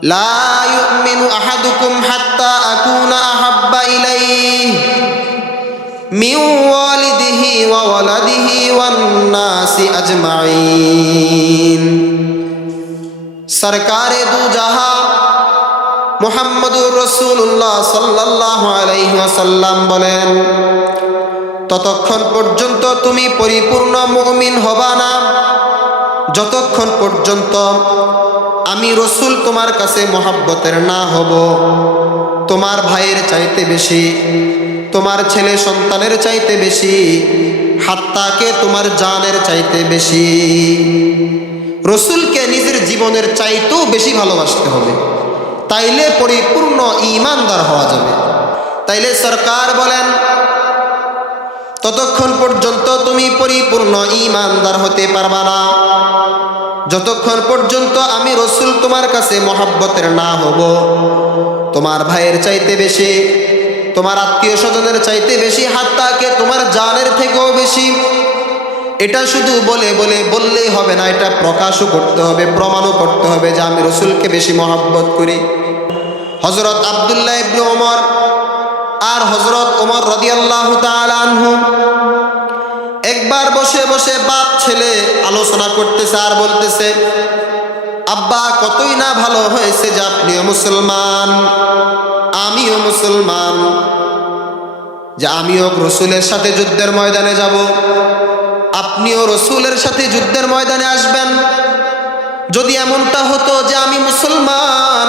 লা ইউমিনু আহাদুকুম হাত্তা আকুনা আহাব্বা ইলাইহি মিন ওয়ালিদিহি ওয়া ওয়ালাদিহি ওয়ান নাসি আজমাইন। সরকারে দু জাহাঁ মুহাম্মদুর রাসূলুল্লাহ সাল্লাল্লাহু আলাইহি ওয়াসাল্লাম বলেন, ততক্ষণ পর্যন্ত তুমি পরিপূর্ণ মুমিন হবা না যতক্ষণ পর্যন্ত আমি রসুল তোমার কাছে মহব্বতের না হব, তোমার ভাইয়ের চাইতে বেশি, তোমার ছেলে সন্তানের চাইতে বেশি, হাত্তাকে তোমার জানের চাইতে বেশি। রসুলকে নিজের জীবনের চাইতেও বেশি ভালোবাসতে হবে, তাইলে পরিপূর্ণ ঈমানদার হওয়া যাবে। তাইলে সরকার বলেন, ততক্ষণ পর্যন্ত তুমি পরিপূর্ণ ঈমানদার হতে পারবা না যতক্ষণ পর্যন্ত আমি রসুল তোমার কাছে মহব্বতের না হব, তোমার ভাইয়ের চাইতে বেশি, তোমার আত্মীয় স্বজনের চাইতে বেশি, হাত্তাকে তোমার জানের থেকেও বেশি। এটা শুধু বললেই হবে না, এটা প্রকাশও করতে হবে, প্রমাণও করতে হবে যে আমি রসুলকে বেশি মহব্বত করি। হযরত আব্দুল্লাহ ইবনে ওমর আর হযরত ওমর রাদিয়াল্লাহু তাআলা আনহু একবার বসে বসে বাপ ছেলে আলোচনা করতেছে আর বলতেছে, আব্বা কতই না ভালো হয়েছে যে আপনিও মুসলমান, আমিও মুসলমান, যে আমিও রসুলের সাথে যুদ্ধের ময়দানে যাব, আপনিও রসুলের সাথে যুদ্ধের ময়দানে আসবেন। যদি এমনটা হতো যে আমি মুসলমান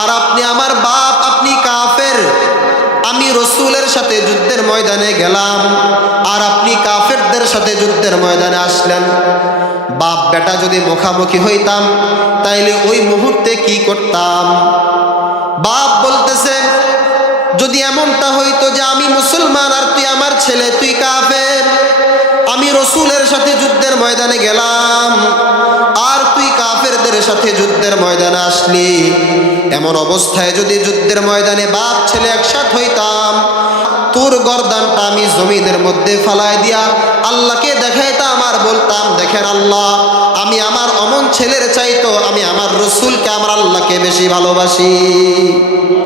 আর আপনি আমার বাপ, আপনি কাফের, আমি রসুলের সাথে যুদ্ধের ময়দানে গেলাম আর আপনি কাফেরদের সাথে যুদ্ধের ময়দানে আসলেন, বাপ বেটা যদি মুখামুখি হইতাম তাইলে ওই মুহূর্তে কি করতাম? বাপ বলতেছে, যদি এমনটা হইতো যে আমি মুসলমান আর তুই আমার ছেলে, তুই কাফের, আমি রসুলের সাথে যুদ্ধের ময়দানে গেলাম আর তুই কাফেরদের সাথে যুদ্ধের ময়দানে আসলি, এমন অবস্থায় যদি যুদ্ধের ময়দানে বাপ ছেলে একসাথ হইতাম, তোর গর্দানটা আমি জমিনের মধ্যে ফালায় দিয়া আল্লাহকে দেখাইতাম আর বলতাম, দেখেন আল্লাহ, আমি আমার অমন ছেলের চাইতো আমি আমার রসুলকে, আমার আল্লাহকে বেশি ভালোবাসি।